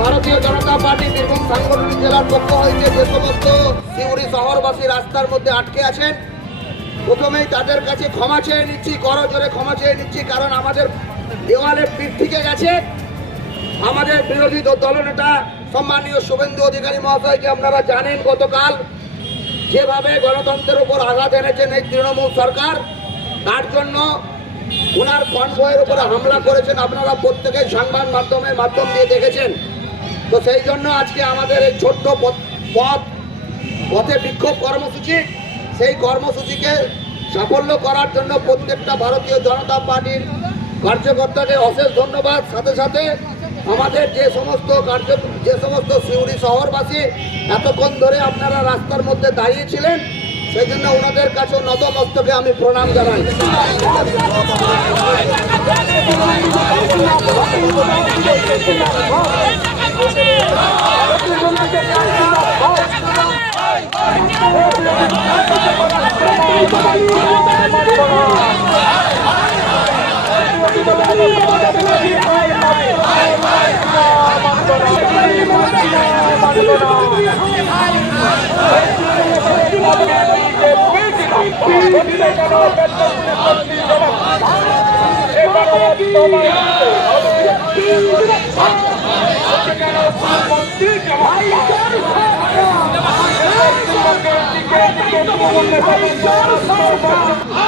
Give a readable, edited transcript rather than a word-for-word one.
ভারতীয় জনতা পার্টি বীরভূম সাংগঠনিক জেলার পক্ষ হইতে যে সমস্ত সিউড়ি শহরবাসী রাস্তার মধ্যে আটকে আছেন, প্রথমেই তাদের কাছে ক্ষমা চেয়ে নিচ্ছি, করজোরে ক্ষমা চেয়ে নিচ্ছি। কারণ আমাদের দেওয়ালে পিঠ থেকে গেছে। আমাদের বিরোধী দলনেতা সম্মানীয় শুভেন্দু অধিকারী মহাশয়কে আপনারা জানেন, গতকাল যেভাবে গণতন্ত্রের উপর আঘাত এনেছেন এই তৃণমূল সরকার, তার জন্য ওনার কনভয়ের উপরে হামলা করেছেন। আপনারা প্রত্যেকেই সংবাদ মাধ্যম দিয়ে দেখেছেন। তো সেই জন্য আজকে আমাদের এই ছোট্ট পথে বিক্ষোভ কর্মসূচি, সেই কর্মসূচিকে সাফল্য করার জন্য প্রত্যেকটা ভারতীয় জনতা পার্টির কার্যকর্তাকে অশেষ ধন্যবাদ। সাথে সাথে আমাদের যে সমস্ত সিউড়ি শহরবাসী এতক্ষণ ধরে আপনারা রাস্তার মধ্যে দাঁড়িয়েছিলেন, সেই জন্য ওনাদের কাছে নতমস্তকে আমি প্রণাম জানাই।